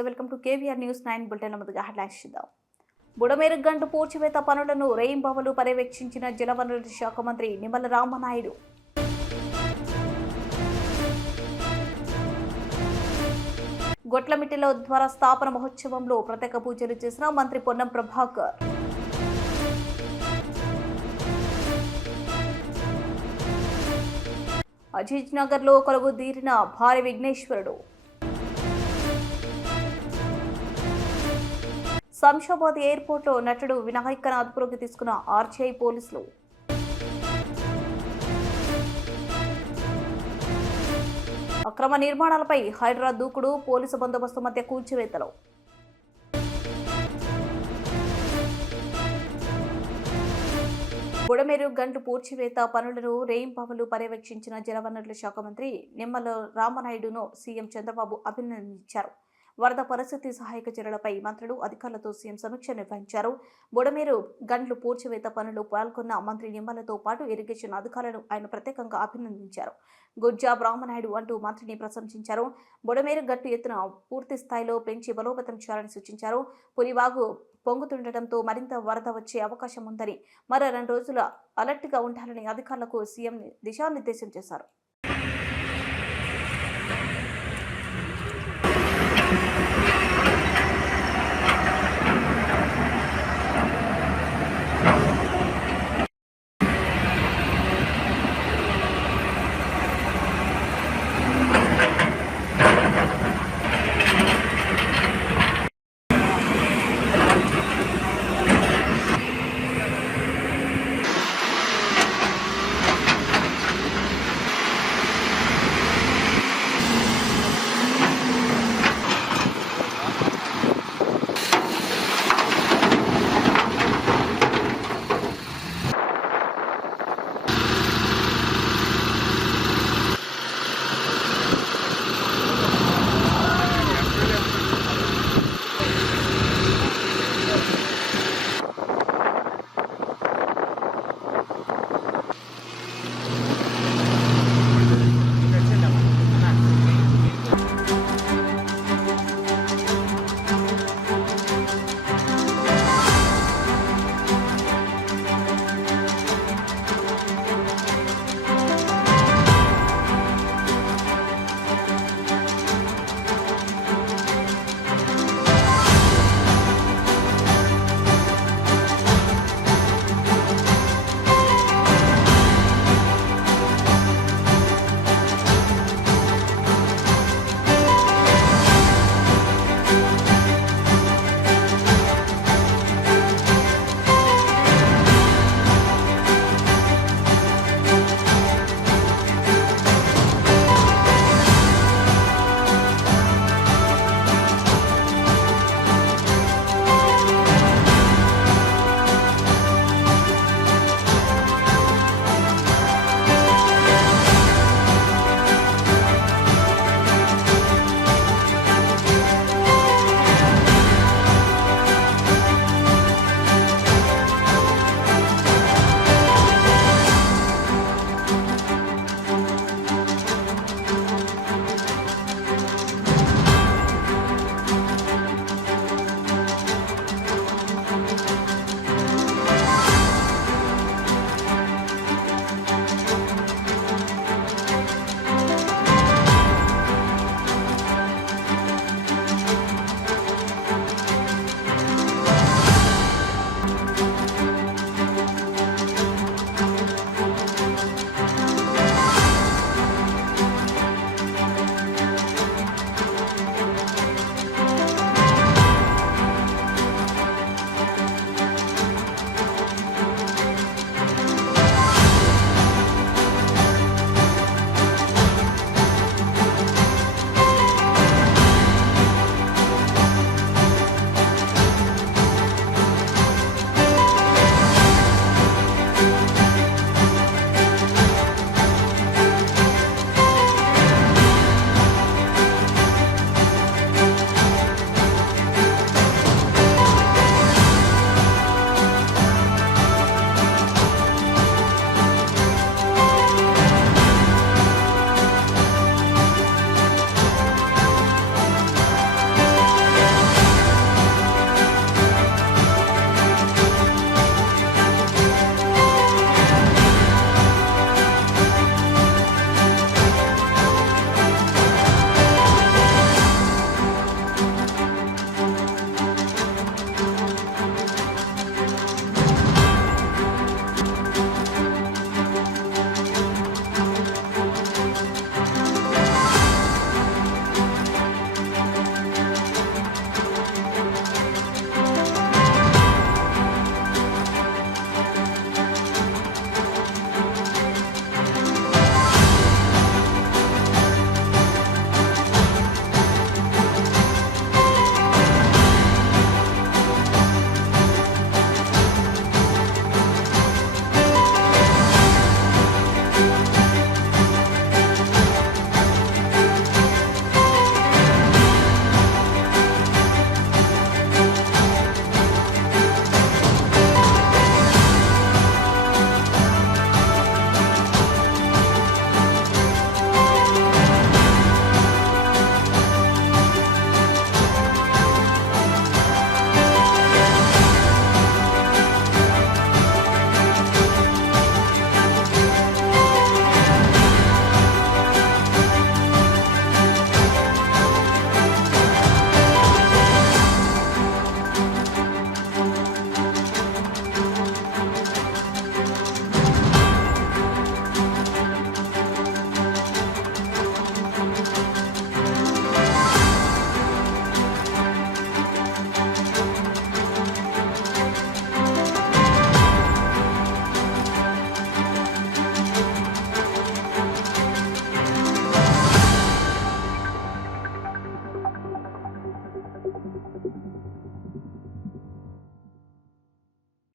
నమస్తే welcome to KVR news 9 bulletin ముందుగా headlines చూద్దాం. బుడమేరు గంటు పూడ్చివేత పనులను రేయింబవలు పర్యవేక్షించిన జలవనరుల శాఖ మంత్రి నిమ్మల రామనాయుడు. గొట్లమిట్టిలో ద్వార స్థాపన మహోత్సవంలో ప్రత్యేక పూజలు చేసిన మంత్రి పొన్నం ప్రభాకర్. అజీజ్ నగర్ లో కొలువుదీరిన భారీ విఘ్నేశ్వరుడు. శంషాబాద్ ఎయిర్పోర్ట్ లో నటుడు వినాయకను అదుపులోకి తీసుకున్న ఆర్టీఐ పోలీసులు. అక్రమ నిర్మాణాలపై హైడ్రా దూకుడు, పోలీసు బందోబస్తు మధ్య కూల్చివేతలు. బుడమేరు గంటు పూడ్చివేత పనులను రేయింబవలు పర్యవేక్షించిన జలవనరుల శాఖ మంత్రి నిమ్మల రామనాయుడును సీఎం చంద్రబాబు అభినందించారు. వరద పరిస్థితి సహాయక చర్యలపై మంత్రులు అధికారులతో సీఎం సమీక్ష నిర్వహించారు. బుడమేరు గండ్లు పూడ్చివేత పనులు పాల్గొన్న మంత్రి నిమ్మలతో పాటు ఇరిగేషన్ అధికారులను ఆయన ప్రత్యేకంగా అభినందించారు. గుడ్ జాబ్ రామనాయుడు అంటూ మంత్రిని ప్రశంసించారు. బుడమేరు గట్టు ఎత్తున పూర్తి స్థాయిలో పెంచి బలోపేతం చేయాలని సూచించారు. పులివాగు పొంగుతుండటంతో మరింత వరద వచ్చే అవకాశం ఉందని, మరో 2 రోజులు అలర్ట్గా ఉండాలని అధికారులకు సీఎం దిశానిర్దేశం చేశారు.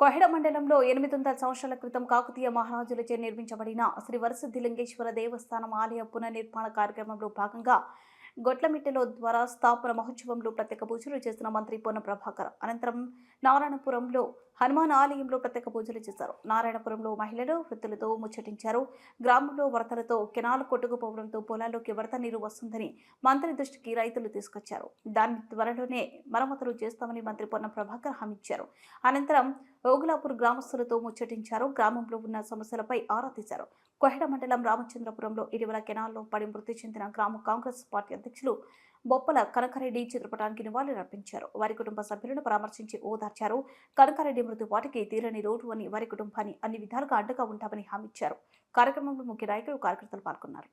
కొహెడ మండలంలో 800 సంవత్సరాల క్రితం కాకతీయ మహారాజులచే నిర్మించబడిన శ్రీ వరసిద్ధిలింగేశ్వర దేవస్థానం ఆలయ పునర్నిర్మాణ కార్యక్రమంలో భాగంగా గొట్లమిట్టెలో ద్వారా స్థాపన మహోత్సవంలో ప్రత్యేక పూజలు చేసిన మంత్రి పొన్నం ప్రభాకర్ అనంతరం నారాయణపురంలో హనుమాన్ ఆలయంలో ప్రత్యేక పూజలు చేశారు. నారాయణపురంలో మహిళలు వృద్ధులతో ముచ్చటించారు. గ్రామంలో వరదలతో కెనాలు కొట్టుకుపోవడంతో పొలాల్లోకి వరద నీరు వస్తుందని మంత్రి దృష్టికి రైతులు తీసుకొచ్చారు. దాన్ని త్వరలోనే మరమ్మతులు చేస్తామని మంత్రి పొన్నం ప్రభాకర్ హామీ ఇచ్చారు. అనంతరం ఓగులాపూర్ గ్రామస్తులతో ముచ్చటించారు. గ్రామంలో ఉన్న సమస్యలపై ఆరా తీశారు. కొహెడ మండలం రామచంద్రపురంలో ఇటీవల కెనాల్లో పడి మృతి చెందిన గ్రామ కాంగ్రెస్ పార్టీ అధ్యక్షులు బొప్పల కనకారెడ్డి చిత్రపటానికి నివాళులర్పించారు. వారి కుటుంబ సభ్యులను పరామర్శించి ఓదార్చారు. కనకారెడ్డి మృతిపాటికి తీరని రోడ్డు అని వారి కుటుంబాన్ని అన్ని విధాలుగా అండగా ఉంటామని హామీ ఇచ్చారు. కార్యక్రమంలో ముఖ్య నాయకులు కార్యకర్తలు పాల్గొన్నారు.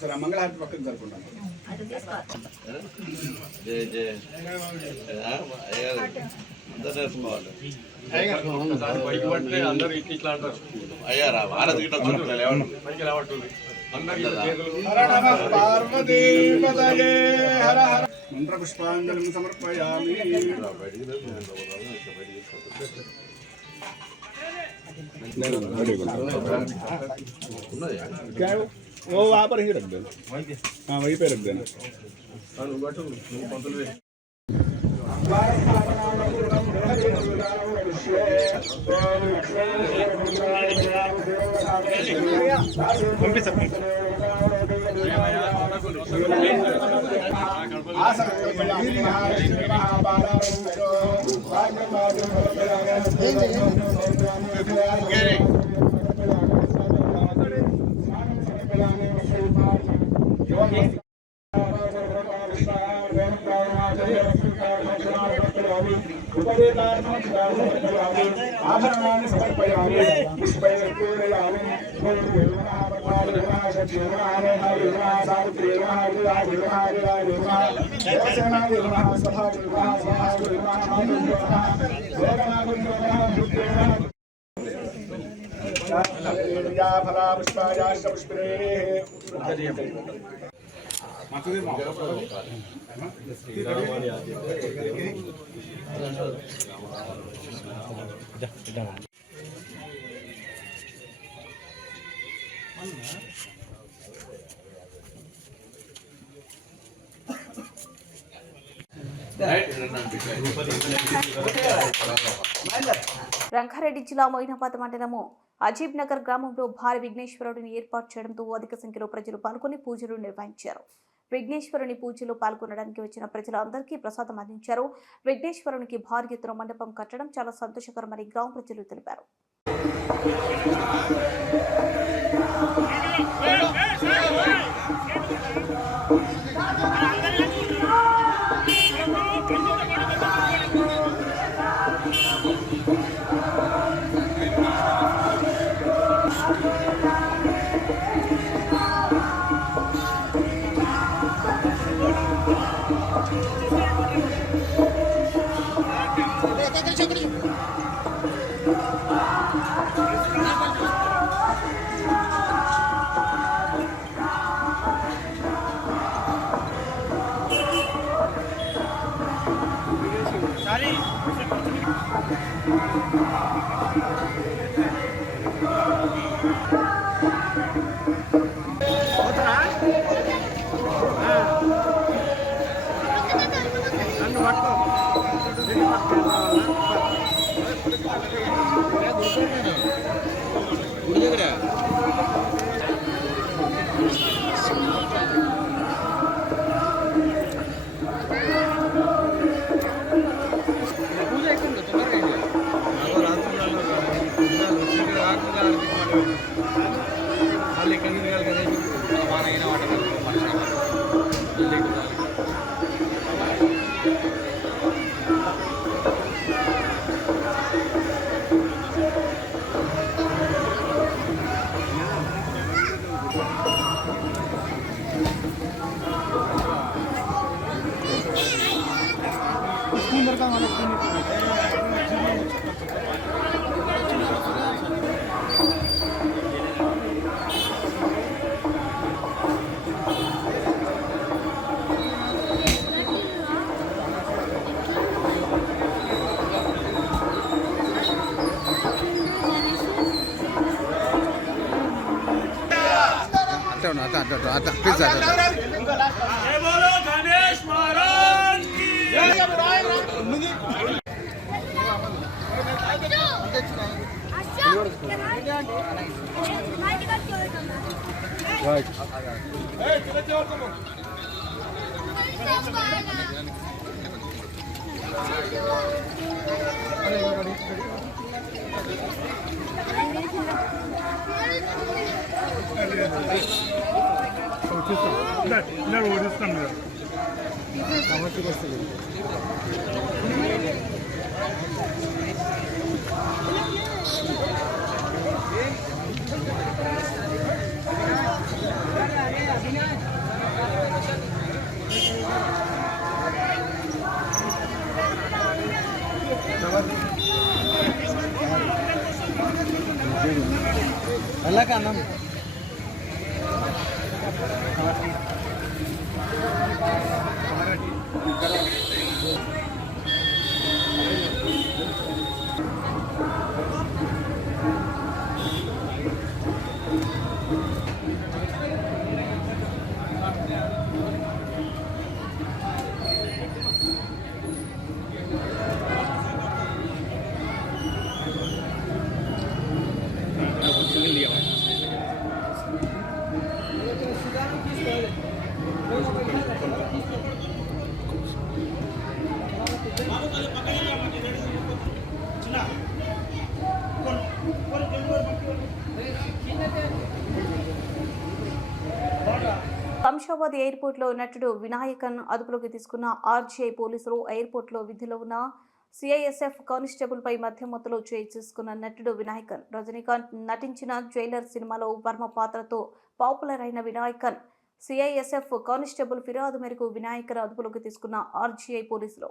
సరే మంగళహారతి పక్కన జరుపుకుంటాం. మంత్ర పుష్పాంజలిం సమర్పయామి. वो वहाँ पर ही रख देना. हाँ वहीं पे रख देना. आभरणानि समर्पयामि. पुष्पैर्पूरयामि. फला पुष्पायाश्च पुष्पिणेः రంగారెడ్డి జిల్లా మొయినాబాద్ మండలము అజీబ్ నగర్ గ్రామంలో భారీ విఘ్నేశ్వరుడిని ఏర్పాటు చేయడంతో అధిక సంఖ్యలో ప్రజలు పాల్గొని పూజలు నిర్వహించారు. విఘ్నేశ్వరుని పూజలో పాల్గొనడానికి వచ్చిన ప్రజలందరికీ ప్రసాదం అందించారు. విఘ్నేశ్వరునికి భారీ ఎత్తున మండపం కట్టడం చాలా సంతోషకరమని గ్రామ ప్రజలు తెలిపారు. శంషాబాద్ ఎయిర్పోర్ట్లో నటుడు వినాయకన్ అదుపులోకి తీసుకున్న ఆర్జీఐ పోలీసులు ఎయిర్పోర్ట్లో విధిలో ఉన్న సిఐఎస్ఎఫ్ కానిస్టేబుల్పై మధ్య మత్తులో చేయి చేసుకున్న నటుడు వినాయకన్ రజనీకాంత్ నటించిన జైలర్ సినిమాలో వర్మ పాత్రతో పాపులర్ అయిన వినాయకన్ సిఐఎస్ఎఫ్ కానిస్టేబుల్ ఫిర్యాదు మేరకు వినాయకన్ అదుపులోకి తీసుకున్న ఆర్జీఐ పోలీసులు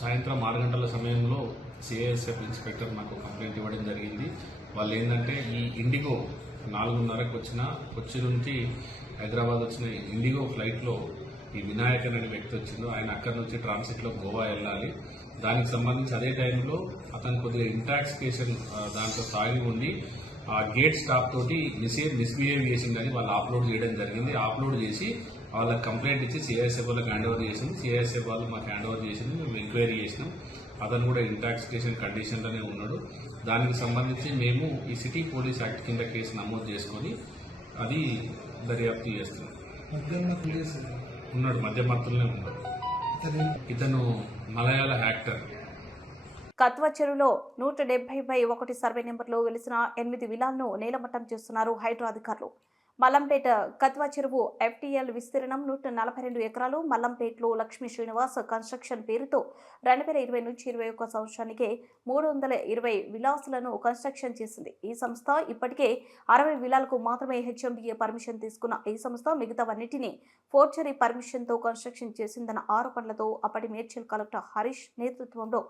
సాయంత్రం 6 గంటల సమయంలో సిఐఎస్ఎఫ్ ఇన్స్పెక్టర్ నాకు కంప్లైంట్ ఇవ్వడం జరిగింది. వాళ్ళు ఏంటంటే ఈ ఇండిగో 4:30కు వచ్చిన కొచ్చి నుంచి హైదరాబాద్ వచ్చిన ఇండిగో ఫ్లైట్లో ఈ వినాయకన్ అనే వ్యక్తి వచ్చిందో ఆయన అక్కడి నుంచి ట్రాన్సిట్లో గోవా వెళ్ళాలి. దానికి సంబంధించి అదే టైంలో అతను కొద్దిగా ఇంటాక్సికేషన్ దాంట్లో తాగి ఉండి ఆ గేట్ స్టాప్ తోటి మిస్బిహేవ్ చేసిందని వాళ్ళు అప్లోడ్ చేయడం జరిగింది. అప్లోడ్ చేసి వాళ్ళకి కంప్లైంట్ ఇచ్చి సిఐఎస్ఎఫ్ వాళ్ళకి హ్యాండ్ ఓవర్ చేసింది. సిఐఎస్ఎఫ్ వాళ్ళు మాకు హ్యాండ్ ఓవర్ చేసింది. మేము ఎంక్వైరీ చేసినాం. అతను కూడా ఇంటాక్సికేషన్ కండిషన్లోనే ఉన్నాడు. దానికి సంబంధించి మేము ఈ సిటీ పోలీస్ యాక్ట్ కింద కేసు నమోదు చేసుకొని అది దర్యాప్తు చేస్తున్నాం. ఉన్నాడు, మధ్యమత్తులనే ఉన్నాడు. ఇతను మలయాళ యాక్టర్. కత్వా చెరువులో 170/1 సర్వే నెంబర్లో వెలిసిన 8 విలాలను నేలమట్టం చేస్తున్నారు హైడ్రా అధికారులు. మల్లంపేట కత్వా చెరువు ఎఫ్టీఎల్ విస్తీర్ణం 142 ఎకరాలు. మల్లంపేటలో లక్ష్మీ శ్రీనివాస్ కన్స్ట్రక్షన్ పేరుతో 2020 నుంచి 21 సంవత్సరానికి 320 విలాసులను కన్స్ట్రక్షన్ చేసింది. ఈ సంస్థ ఇప్పటికే 60 విలాలకు మాత్రమే హెచ్ఎండిఏ పర్మిషన్ తీసుకున్న ఈ సంస్థ మిగతావన్నిటినీ ఫోర్జరీ పర్మిషన్తో కన్స్ట్రక్షన్ చేసిందన్న ఆరోపణలతో అప్పటి మేడ్చల్ కలెక్టర్ హరీష్ నేతృత్వంలో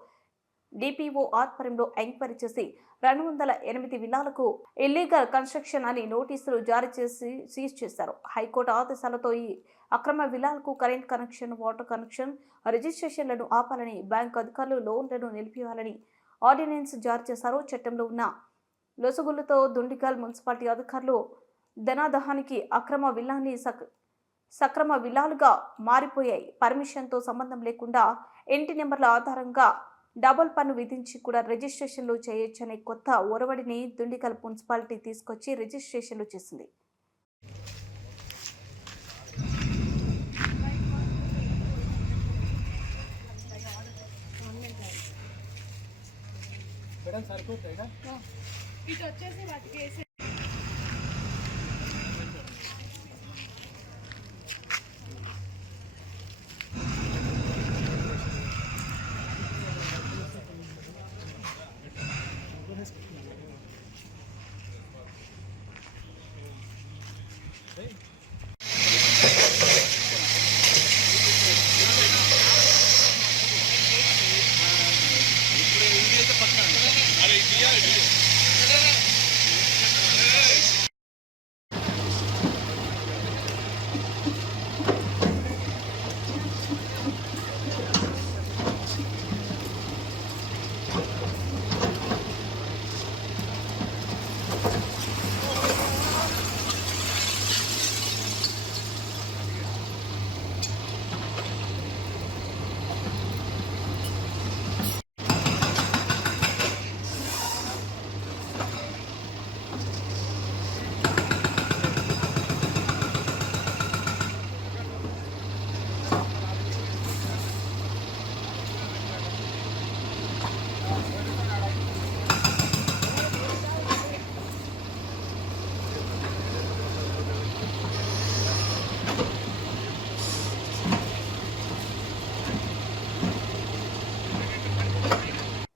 డిపిఓ ఆధ్వర్యంలో ఎంక్వైరీ చేసి 208 విలాలకు ఇల్లీగల్ కన్స్ట్రక్షన్ అని నోటీసులు జారీ చేసి సీజ్ చేశారు. హైకోర్టు ఆదేశాలతో ఈ అక్రమ విలాలకు కరెంట్ కనెక్షన్, వాటర్ కనెక్షన్, రిజిస్ట్రేషన్లను ఆపాలని, బ్యాంకు అధికారులు లోన్లను నిలిపివేయాలని ఆర్డినెన్స్ జారీ చేశారు. చట్టంలో ఉన్న లొసుగులతో దుండిగల్ మున్సిపాలిటీ అధికారులు ధనాదహానికి అక్రమ విల్లాన్ని సక్రమ విల్లాలుగా మారిపోయాయి. పర్మిషన్తో సంబంధం లేకుండా ఇంటి నెంబర్ల ఆధారంగా డబుల్ పన్ను విధించి కూడా రిజిస్ట్రేషన్లు చేయొచ్చనే కొత్త ఒరవడిని దుండిగల్ మున్సిపాలిటీ తీసుకొచ్చి రిజిస్ట్రేషన్లు చేసింది. ఇటు వచ్చేసి వాటికి వేసి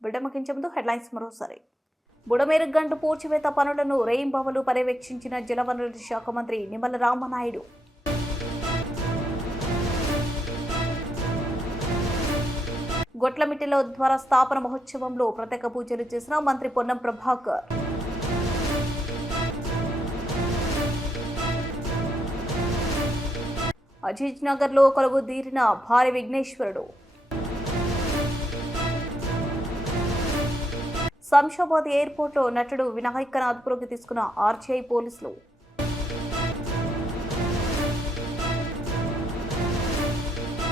విడమకించే ముందు హెడ్లైన్స్ మరోసారి. బుడమేరు గంటు పూడ్చివేత పనులను రేయింబవలు పర్యవేక్షించిన జలవనరుల శాఖ మంత్రి నిమ్మల రామనాయుడు. గొట్లమిట్టెలో ద్వార స్థాపన మహోత్సవంలో ప్రత్యేక పూజలు చేసిన మంత్రి పొన్నం ప్రభాకర్. అజీజ్ నగర్లో కొలువుదీరిన భారీ విఘ్నేశ్వరుడు. శంషాబాద్ ఎయిర్పోర్ట్లో నటుడు వినాయకను అదుపులోకి తీసుకున్న ఆర్టీఐ పోలీసులు.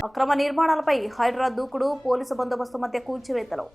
అక్రమ నిర్మాణాలపై హైడ్రా దూకుడు, పోలీసు బందోబస్తు మధ్య కూల్చివేతలు.